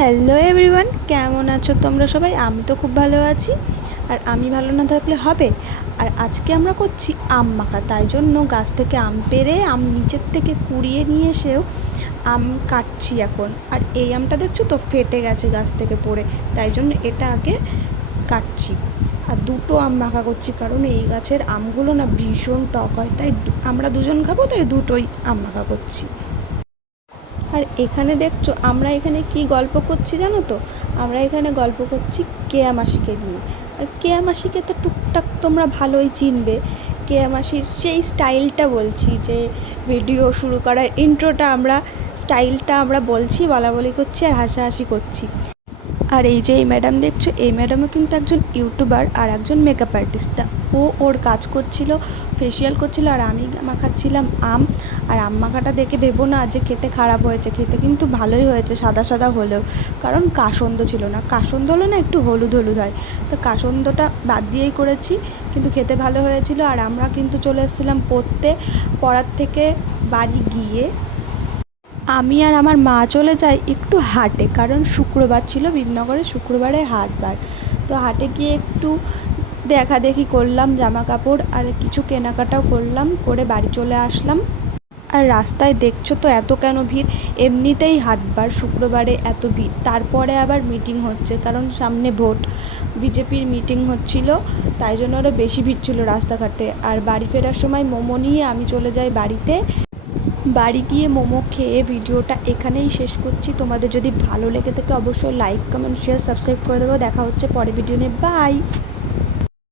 Hello everyone, কেমন আছো তোমরা সবাই? আমি তো খুব ভালো আছি। আর আমি ভালো না থাকলে হবে? আর আজকে আমরা করছি আম মাখা। তাই জন্য গাছ থেকে আম পেড়ে আম নিচের থেকে কুড়িয়ে নিয়ে এসেও আম কাটছি এখন। আর এই আমটা দেখছো তো ফেটে গেছে গাছ থেকে পড়ে, তাই জন্য এটা আগে কাটছি। আর দুটো আম মাখা করছি, কারণ এই গাছের আমগুলো না ভীষণ টক হয়, তাই আমরা দুজন খাবো, তাই দুটোই আম মাখা করছি। আর এখানে দেখছো আমরা এখানে কি গল্প করছি জানো তো? আমরা এখানে গল্প করছি কেয়া মাসিকে নিয়ে। আর কেয়া মাসিকে তো টুকটাক তোমরা ভালোই চিনবে। কেয়া মাসির সেই স্টাইলটা বলছি, যে ভিডিও শুরু করার ইন্ট্রোটা স্টাইলটা আমরা বলছি, বলাবলি করছি আর হাসাহাসি করছি। আর এই যে এই ম্যাডাম দেখছো, এই ম্যাডামও কিন্তু একজন ইউটিউবার আর একজন মেকআপ আর্টিস্টটা। ওর কাজ করছিল, ফেসিয়াল করছিল, আর আমি মাখাচ্ছিলাম আম। আর আম মাখাটা দেখে ভেবো না যে খেতে খারাপ হয়েছে, খেতে কিন্তু ভালোই হয়েছে, সাদা সাদা হলেও। কারণ কাসন্দ ছিল না, কাসন্দ হলে না একটু হলুদ হলুদ হয়, তো কাসন্দটা বাদ দিয়েই করেছি, কিন্তু খেতে ভালো হয়েছিল। আর আমরা কিন্তু চলে এসেছিলাম পড়ার থেকে বাড়ি গিয়ে আমি আর আমার মা চলে যাই একটু হাটে, কারণ শুক্রবার ছিল, বিদনগরে শুক্রবারে হাটবার। তো হাটে গিয়ে একটু দেখাদেখি করলাম জামা কাপড়, আর কিছু কেনাকাটাও করলাম, করে বাড়ি চলে আসলাম। আর রাস্তায় দেখছো তো এত কেন ভিড়? এমনিতেই হাটবার, শুক্রবারে এত ভিড়, তারপরে আবার মিটিং হচ্ছে, কারণ সামনে ভোট, বিজেপির মিটিং হচ্ছিল, তাই জন্য আরও বেশি ভিড় ছিল রাস্তাঘাটে। আর বাড়ি ফেরার সময় মোমো নিয়ে আমি চলে যাই বাড়িতে। বাড়ি গিয়ে মোমো খেয়ে ভিডিওটা এখানেই শেষ করছি। তোমাদের যদি ভালো লেগে থাকে অবশ্যই লাইক, কমেন্ট, শেয়ার, সাবস্ক্রাইব করে দেবো। দেখা হচ্ছে পরে ভিডিও নিয়ে। বাই।